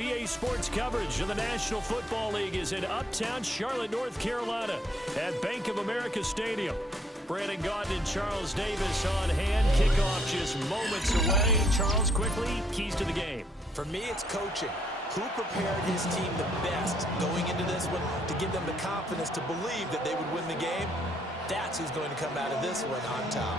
EA Sports coverage of the National Football League is in uptown Charlotte, North Carolina at Bank of America Stadium. Brandon Gaudin and Charles Davis on hand. Kickoff just moments away. Charles, quickly, keys to the game. For me, it's coaching. Who prepared his team the best going into this one to give them the confidence to believe that they would win the game? That's who's going to come out of this one on top.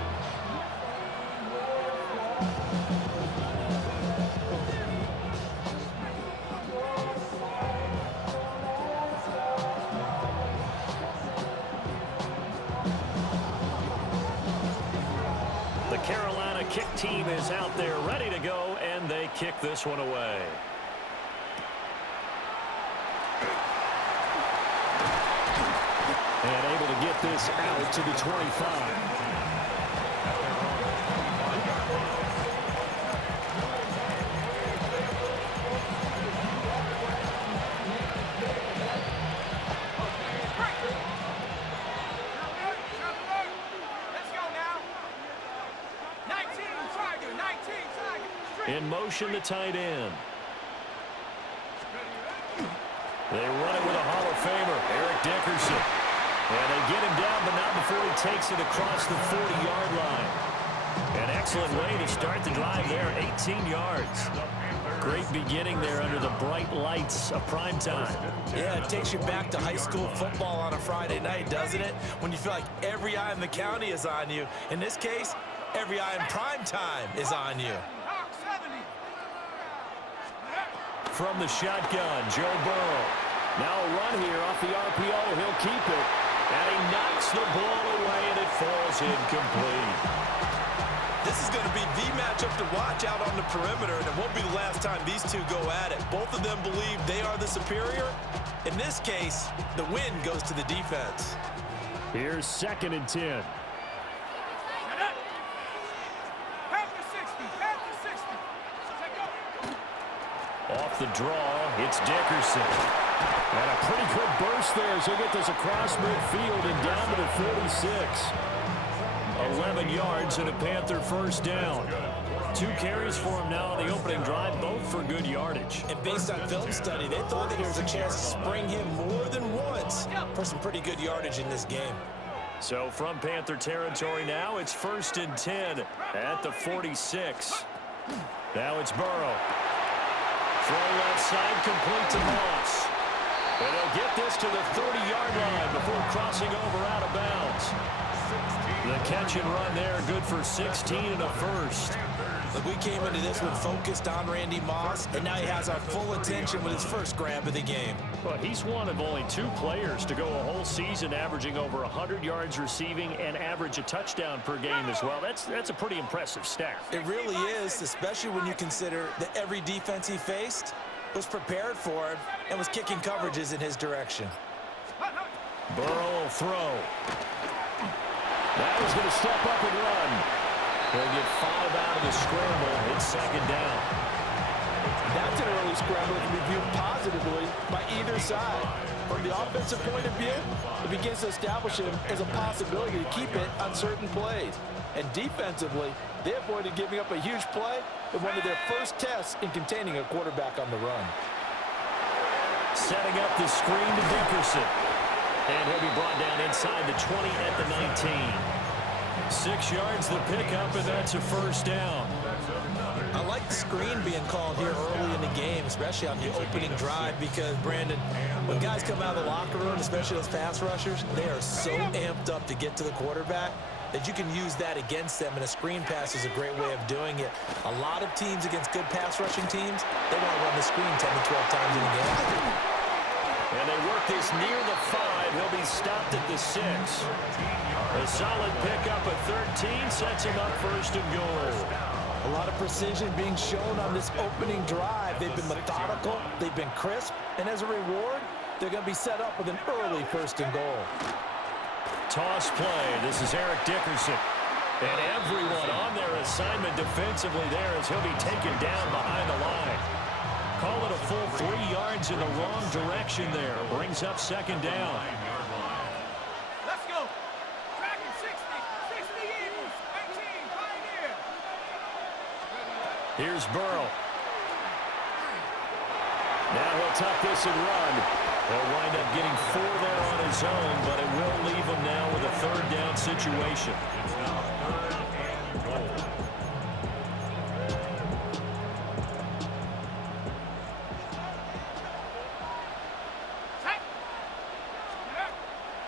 The Carolina kick team is out there ready to go, and they kick this one away. And able to get this out to the 25. In motion, the tight end. They run it with a Hall of Famer, Eric Dickerson. And they get him down, but not before he takes it across the 40-yard line. An excellent way to start the drive there, 18 yards. Great beginning there under the bright lights of prime time. Yeah, it takes you back to high school football on a Friday night, doesn't it? When you feel like every eye in the county is on you. In this case, every eye in prime time is on you. From the shotgun, Joe Burrow. Now a run here off the RPO. He'll keep it. And he knocks the ball away, and it falls incomplete. This is going to be the matchup to watch out on the perimeter, and it won't be the last time these two go at it. Both of them believe they are the superior. In this case, the win goes to the defense. Here's 2nd and 10. Off the draw, it's Dickerson. And a pretty good burst there as he'll get this across midfield and down to the 46. 11 yards and a Panther first down. 2 carries for him now on the opening drive, both for good yardage. And based on film study, they thought that there was a chance to spring him more than once for some pretty good yardage in this game. So from Panther territory now, it's 1st and 10 at the 46. Now it's Burrow. Throw left side, complete to Moss. And they'll get this to the 30-yard line before crossing over out of bounds. The catch and run there, good for 16 and a first. Look, we came into this one focused on Randy Moss, and now he has our full attention with his first grab of the game. Well, he's one of only 2 players to go a whole season averaging over 100 yards receiving and average a touchdown per game as well. That's a pretty impressive stat. It really is, especially when you consider that every defense he faced was prepared for him and was kicking coverages in his direction. Burrow will throw. That was going to step up and run. He'll get 5 out of the scramble. It's 2nd down. That's an early scramble that can be viewed positively by either side. From the offensive point of view, it begins to establish him as a possibility to keep it on certain plays. And defensively, they avoided giving up a huge play in one of their first tests in containing a quarterback on the run. Setting up the screen to Dickerson. And he'll be brought down inside the 20 at the 19. 6 yards the pickup, and that's a first down. I like the screen being called here early in the game, especially on the opening drive, because, Brandon, when guys come out of the locker room, especially those pass rushers, they are so amped up to get to the quarterback that you can use that against them, and a screen pass is a great way of doing it. A lot of teams against good pass rushing teams, they want to run the screen 10 to 12 times in a game. And they work this near the 5. He'll be stopped at the 6. A solid pickup at 13 sets him up 1st and goal. A lot of precision being shown on this opening drive. They've been methodical, they've been crisp, and as a reward, they're going to be set up with an early 1st and goal. Toss play. This is Eric Dickerson. And everyone on their assignment defensively there as he'll be taken down behind the line. Call it a full 3 yards in the wrong direction there. Brings up 2nd down. Let's go. Dragon 60. 60 Eagles. 18 Pioneer. Here's Burrow. Now he'll tuck this and run. He'll wind up getting 4 there on his own, but it will leave him now with a 3rd down situation.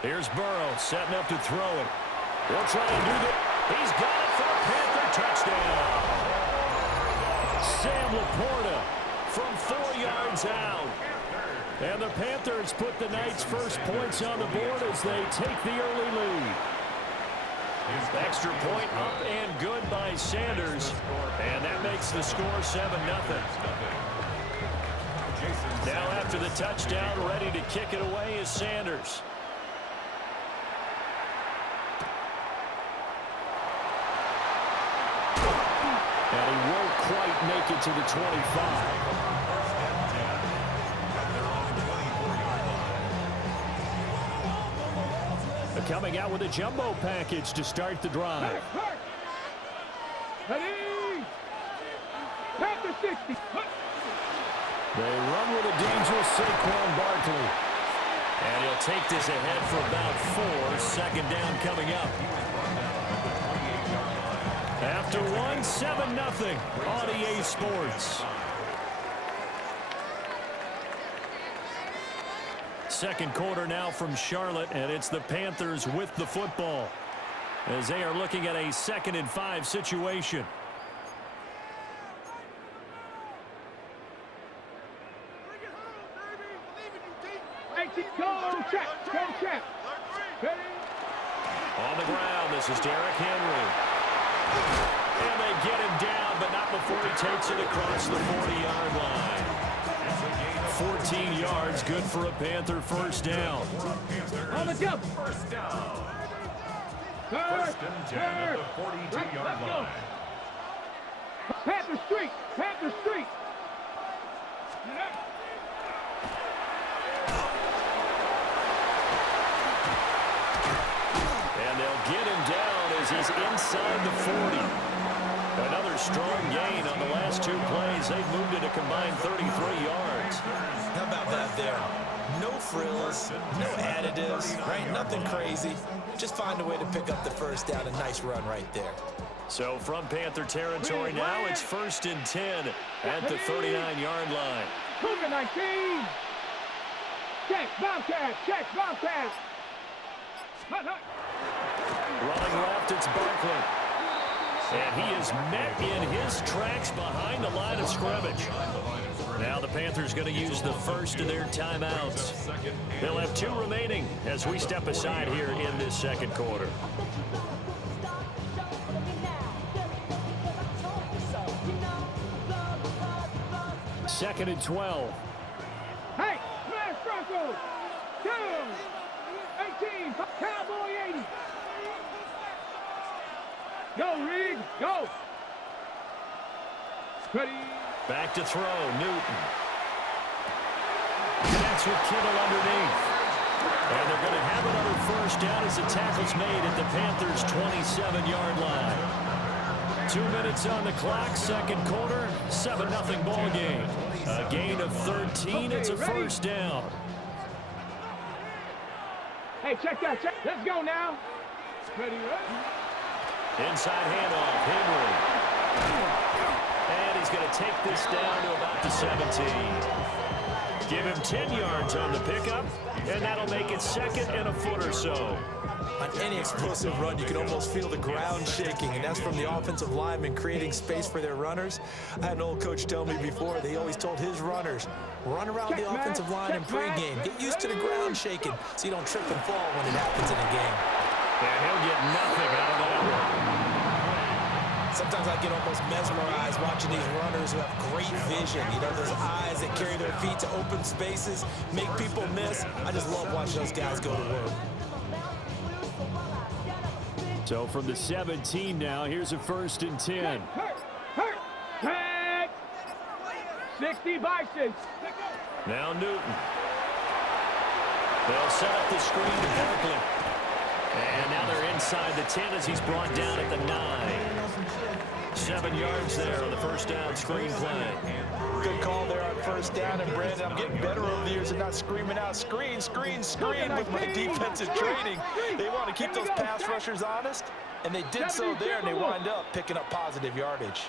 Here's Burrow setting up to throw it. He'll try and do that. He's got it for a Panther touchdown. Sam Laporta from 4 yards out. And the Panthers put the Knights' first points on the board as they take the early lead. Extra point up and good by Sanders. And that makes the score 7-0. Now after the touchdown, ready to kick it away is Sanders. And he won't quite make it to the 25. Coming out with a jumbo package to start the drive. Ready? Panther 60. They run with a dangerous Saquon Barkley. And he'll take this ahead for about 4. 2nd down coming up. After 1, 7-0 on EA Sports. Second quarter now from Charlotte, and it's the Panthers with the football as they are looking at a 2nd and 5 situation. Go check. On the ground, this is Derrick Henry. And they get him down, but not before he takes it across the 40-yard line. 14 yards, good for a Panther 1st down. On the jump. 1st down. 1st and 10 at the 42-yard line. Panther Street. And they'll get him down as he's inside the 40. Another strong gain on the last 2 plays. They've moved it a combined 33 yards. How about that there? No frills, no additives, right? Nothing crazy. Just find a way to pick up the 1st down. A nice run right there. So from Panther territory now, it's 1st and 10 at the 39-yard line. Cougar 19. Check, Bobcat. Running left, it's Barkley. And he is met in his tracks behind the line of scrimmage. Now the Panthers going to use the first of their timeouts. They'll have 2 remaining as we step aside here in this 2nd quarter. Second and 12. Hey, smash Broncos. 2, 18, Cowboy 80. Go, Reed, go. Ready. Back to throw, Newton. Connects with Kittle underneath. And they're going to have another 1st down as the tackle's made at the Panthers' 27-yard line. 2 minutes on the clock, 2nd quarter, 7-0 ball game. A gain of 13, it's a 1st down. Hey, check that, check. Let's go now. Ready, Inside handoff, Henry. And he's going to take this down to about the 17. Give him 10 yards on the pickup, and that'll make it 2nd and a foot or so. On any explosive run, you can almost feel the ground shaking, and that's from the offensive linemen creating space for their runners. I had an old coach tell me before, they always told his runners, run around the offensive line in pregame. Get used to the ground shaking so you don't trip and fall when it happens in a game. And he'll get nothing out of that one. Sometimes I get almost mesmerized watching these runners who have great vision. You know, those eyes that carry their feet to open spaces, make people miss. I just love watching those guys go to work. So from the 17 now, here's a 1st and 10. Tag. 60 Bison. Now Newton. They'll set up the screen to Barkley. And now they're inside the 10 as he's brought down at the 9. 7 yards there on the first down screen play. Good call there on first down. And, Brandon, I'm getting better over the years and not screaming out, screen, screen, screen with my defensive training. They want to keep those pass rushers honest, and they did so there, and they wind up picking up positive yardage.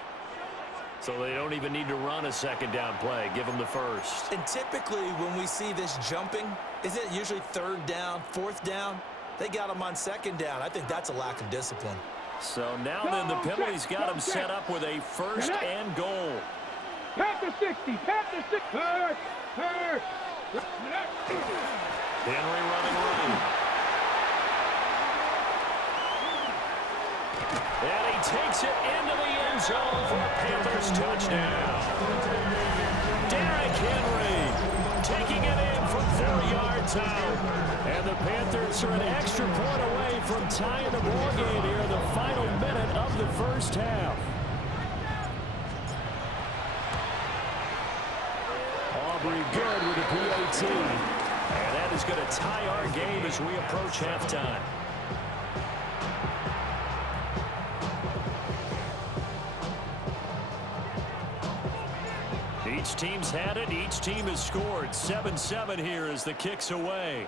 So they don't even need to run a second down play. Give them the first. And typically when we see this jumping, isn't it usually third down, fourth down? They got them on second down. I think that's a lack of discipline. So now then the penalty's got them set up with a first and goal. Panther 60, Panther 60. Henry running right. And he takes it into the end zone for a Panthers touchdown. Derrick Henry taking it in from 4 yards out. And the Panthers are an extra point away from tying the ball game here in the final minute of the first half. Aubrey good with the PAT. And that is going to tie our game as we approach halftime. Each team's had it. Each team has scored. 7-7 here as the kick's away.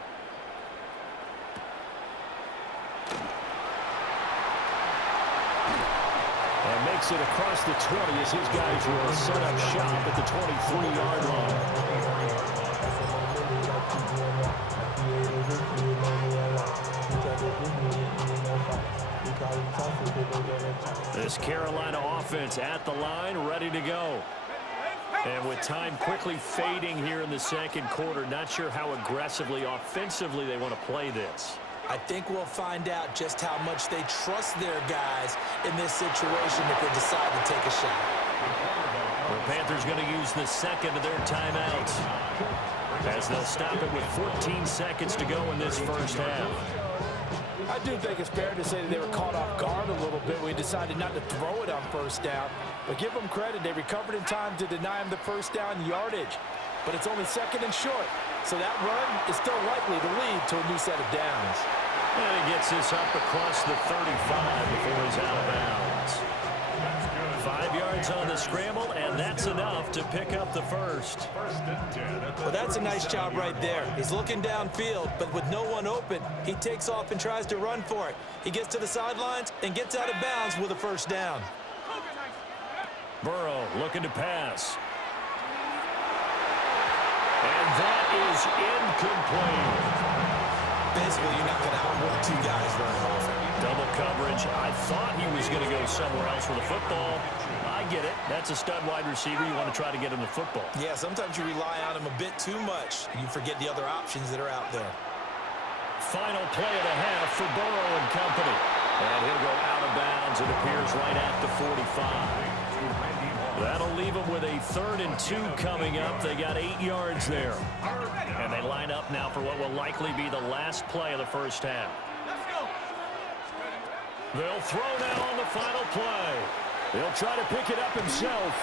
And makes it across the 20 as his guys will set up shop at the 23-yard line. This Carolina offense at the line, ready to go. And with time quickly fading here in the second quarter, not sure how aggressively, offensively they want to play this. I think we'll find out just how much they trust their guys in this situation if they decide to take a shot. The Panthers going to use the second of their timeouts as they'll stop it with 14 seconds to go in this first half. I do think it's fair to say that they were caught off guard a little bit when we decided not to throw it on first down. But give them credit, they recovered in time to deny him the first down yardage. But it's only second and short, so that run is still likely to lead to a new set of downs. And he gets this up across the 35 before he's out of bounds. 5 yards on the scramble, and that's enough to pick up the first. Well, that's a nice job right there. He's looking downfield, but with no one open, he takes off and tries to run for it. He gets to the sidelines and gets out of bounds with a first down. Burrow looking to pass. And that is incomplete. Basically, you're not going to outwork two guys very often. Double coverage. I thought he was going to go somewhere else with the football. I get it. That's a stud wide receiver. You want to try to get him the football. Yeah, sometimes you rely on him a bit too much, and you forget the other options that are out there. Final play of the half for Burrow and company. And he'll go out of bounds. It appears right at the 45. That'll leave them with a 3rd and 2 coming up. They got 8 yards there. And they line up now for what will likely be the last play of the first half. They'll throw now on the final play. He'll try to pick it up himself.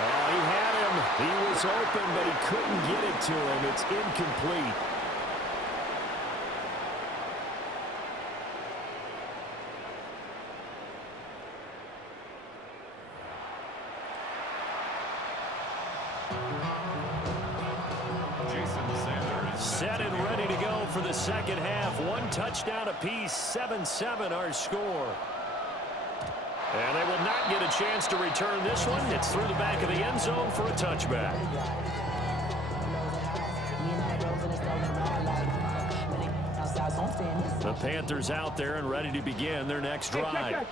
He had him. He was open, but he couldn't get it to him. It's incomplete. Set and ready to go for the second half. 1 touchdown apiece, 7-7 our score. And they will not get a chance to return this one. It's through the back of the end zone for a touchback. The Panthers out there and ready to begin their next drive.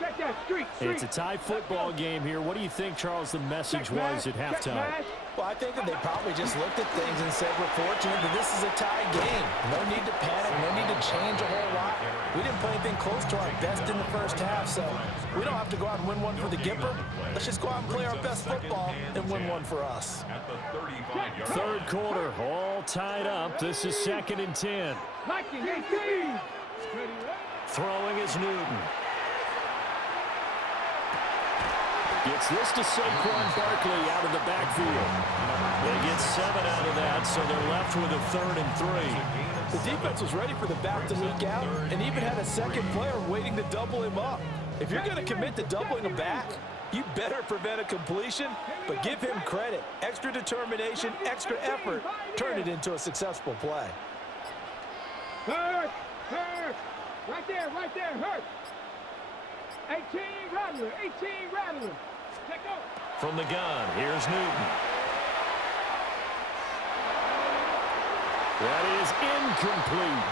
It's a tie football game here. What do you think, Charles, the message was at halftime? Well, I think that they probably just looked at things and said, we're fortunate that this is a tie game. No need to panic, no need to change a whole lot. We didn't play anything close to our best in the first half, so we don't have to go out and win one for the Gipper. Let's just go out and play our best football and win one for us. Third quarter, all tied up. This is 2nd and 10. Throwing is Newton. Gets this to Saquon Barkley out of the backfield. They get 7 out of that, so they're left with a 3rd and 3. The defense was ready for the back to leak out and even had a second player waiting to double him up. If you're going to commit to doubling a back, you better prevent a completion, but give him credit. Extra determination, extra effort, turn it into a successful play. Hurt! Hurt! Right there, hurt! 18 Rattler, 18 Rattler. Let go. From the gun, here's Newton. That is incomplete.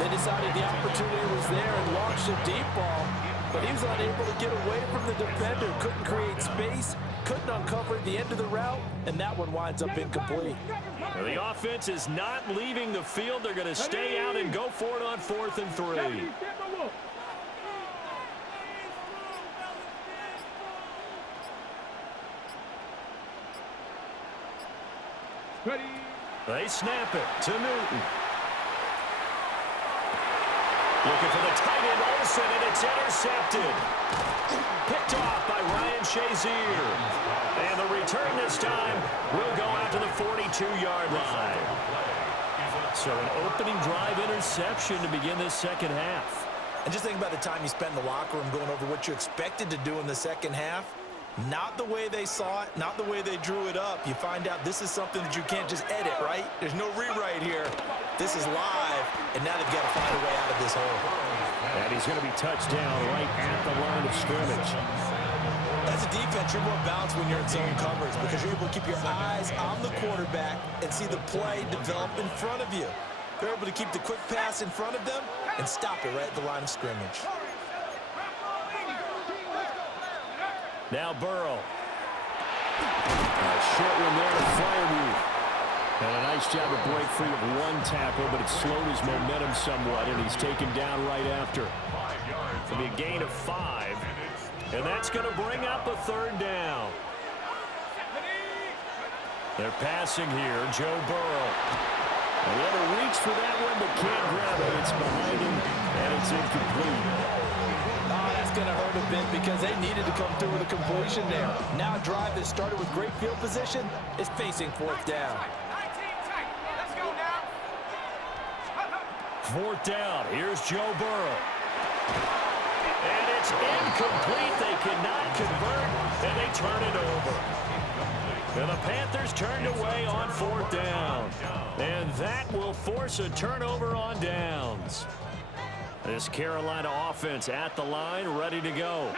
They decided the opportunity was there and launched a deep ball, but he was unable to get away from the defender, couldn't create space, couldn't uncover the end of the route, and that one winds up incomplete. Now, the offense is not leaving the field. They're going to stay out and go for it on 4th and 3. Ready. They snap it to Newton. Looking for the tight end, Olsen, and it's intercepted. Picked off by Ryan Shazier. And the return this time will go out to the 42-yard line. So an opening drive interception to begin this second half. And just think about the time you spend in the locker room going over what you're expected to do in the second half. Not the way they saw it, not the way they drew it up. You find out this is something that you can't just edit, right? There's no rewrite here. This is live, and now they've got to find a way out of this hole. And he's going to be touched down right at the line of scrimmage. As a defense, you're more balanced when you're in zone coverage because you're able to keep your eyes on the quarterback and see the play develop in front of you. They're able to keep the quick pass in front of them and stop it right at the line of scrimmage. Now Burrow. A short one there to Firewall. And a nice job to break free of one tackle, but it slowed his momentum somewhat, and he's taken down right after. It'll be a gain of 5, and that's going to bring up a 3rd down. They're passing here, Joe Burrow. And he had to reach for that one, but can't grab it. It's behind him, and it's incomplete. That's going to hurt a bit because they needed to come through with a completion there. Now a drive that started with great field position is facing 4th down. 4th down. Here's Joe Burrow. And it's incomplete. They cannot convert, and they turn it over. And the Panthers turned away on 4th down. And that will force a turnover on downs. This Carolina offense at the line, ready to go.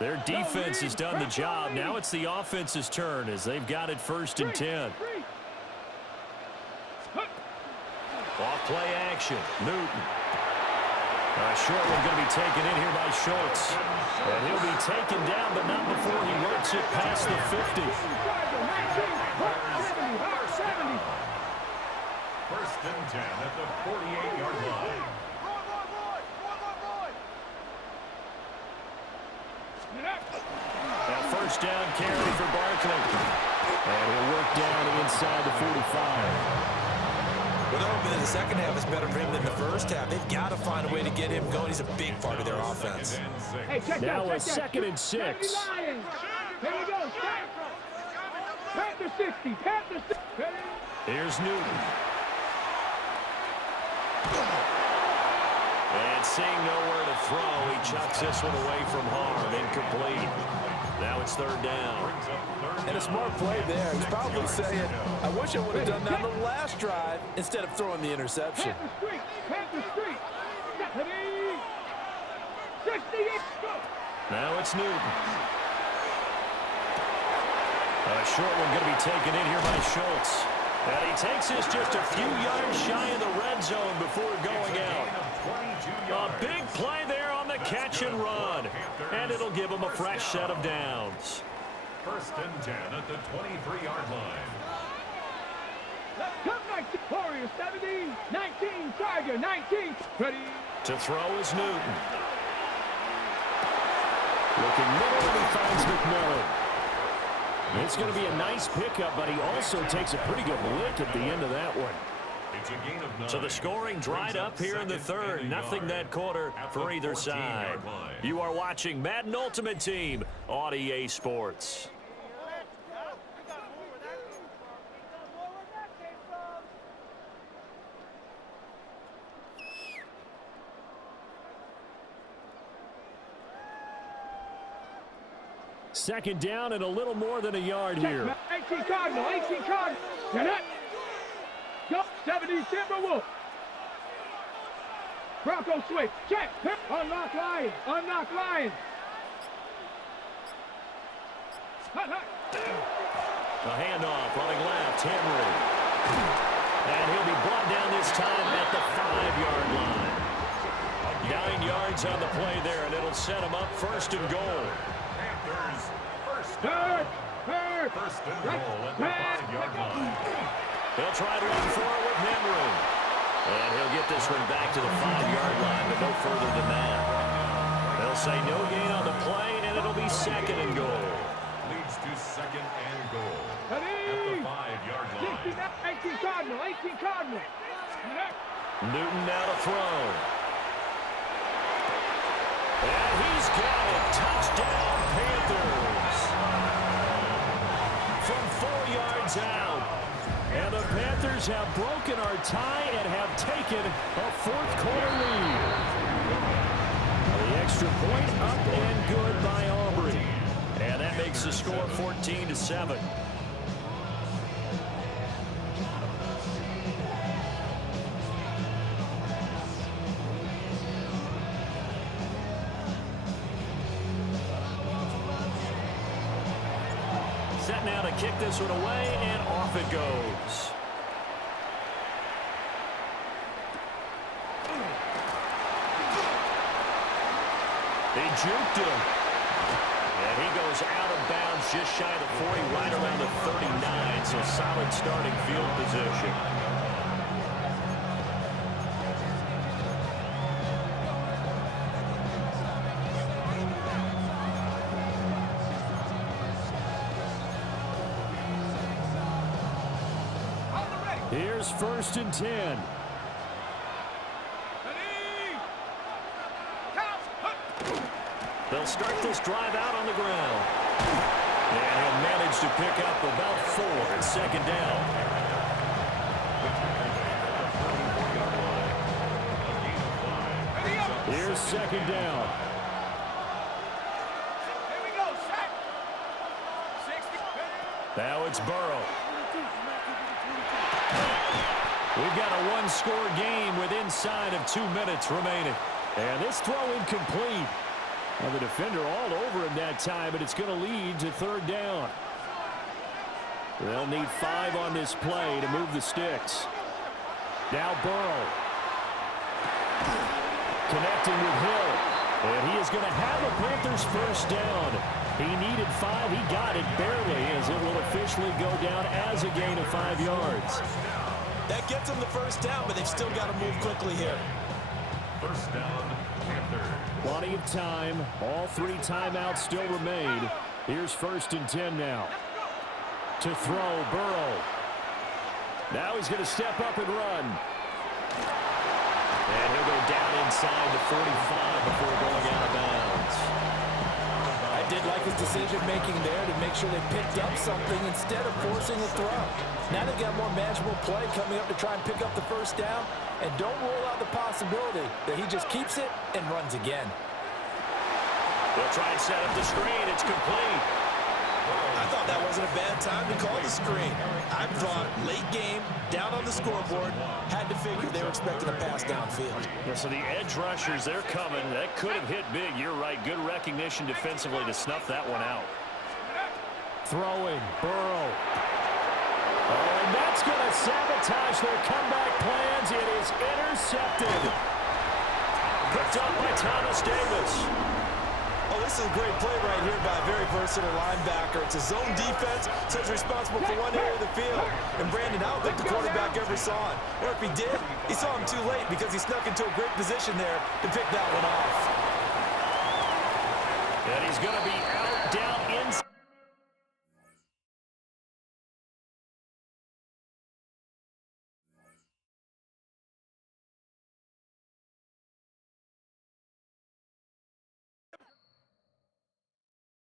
Their defense has done the job. Now it's the offense's turn as they've got it 1st and 10. Off play action, Newton. A short one going to be taken in here by Schultz. And he'll be taken down, but not before he works it past the 50. 1st and 10 at the 48-yard line. Now 1st down carry for Barkley. And he'll work down inside the 45. Well, they're hoping that the second half is better for him than the first half. They've got to find a way to get him going. He's a big part of their offense. Hey, now a 2nd and 6. Here we go. Panther 60. Panther 60. Here's Newton. And seeing nowhere to throw, he chucks this one away from harm. Incomplete. Now it's 3rd down. And a smart play there. He's probably saying, I wish I would have done that on the last drive instead of throwing the interception. Panther Street. 68. Now it's Newton. A short one going to be taken in here by Schultz. And he takes this just a few yards shy of the red zone before going out. A big play there on the catch and run. And it'll give him a fresh set of downs. 1st and 10 at the 23-yard line. Come 19. Warrior 70. 19. Tiger 19. Ready. To throw is Newton. Looking middle, and he finds McMillan. It's going to be a nice pickup, but he also takes a pretty good lick at the end of that one. It's a gain of 9. So the scoring dried up here in the 3rd. Nothing that quarter for either side. You are watching Madden Ultimate Team on EA Sports. Second down and a little more than a yard here. 18 Cardinal, 18 Cardinal. Get it. Go, 70 Timberwolves. Bronco switch, check. Unlock Lions, unlock Lions. A handoff running left, Henry. And he'll be brought down this time at the 5-yard line. 9 yards on the play there, and it'll set him up first and goal. Panthers, first Third, First and goal at the 5-yard line. He'll try to run for it with Henry. And he'll get this one back to the 5-yard line, but no further than that. They'll say no gain on the play, and it'll be second and goal. Leads to second and goal at Ready. the 5-yard line. 18 Cardinal, 18 Cardinal. Newton now to throw. And he's got it. Touchdown, Panthers. From 4 yards out. And the Panthers have broken our tie and have taken a fourth-quarter lead. The extra point up and good by Aubrey. And that makes the score 14-7. Set now to kick this one away, and off it goes. They juked him. And he goes out of bounds just shy of the 40, right around the 39, so solid starting field position. Here's first and 10. They'll start this drive out on the ground. And he'll manage to pick up about 4 at second down. Here's second down. Now it's Burrow. We've got a one-score game with inside of 2 minutes remaining. And this throw incomplete. Well, the defender all over him that time, but it's going to lead to third down. They'll need 5 on this play to move the sticks. Now Burrow. Connecting with Hill. And he is going to have a Panthers first down. He needed 5. He got it barely, as it will officially go down as a gain of 5 yards. That gets them the first down, but they've still got to move quickly here. First down, Panthers. Plenty of time. All 3 timeouts still remain. Here's first and 10 now. To throw, Burrow. Now he's going to step up and run. And he'll go down inside the 45 before going out of bounds. I did like his decision-making there to make sure they picked up something instead of forcing a throw. Now they've got more manageable play coming up to try and pick up the first down. And don't rule out the possibility that he just keeps it and runs again. They'll try and set up the screen. It's complete. I thought that wasn't a bad time to call the screen. I thought late game, down on the scoreboard, had to figure they were expecting a pass downfield. Yeah, so the edge rushers, they're coming. That could have hit big. You're right. Good recognition defensively to snuff that one out. Throwing, Burrow. Oh, and that's going to sabotage their comeback plans. It is intercepted. Picked up by Thomas Davis. Oh, this is a great play right here by a very versatile linebacker. It's a zone defense, so he's responsible for one area of the field. And Brandon, I don't think the quarterback ever saw it. Or if he did, he saw him too late because he snuck into a great position there to pick that one off. And he's going to be out down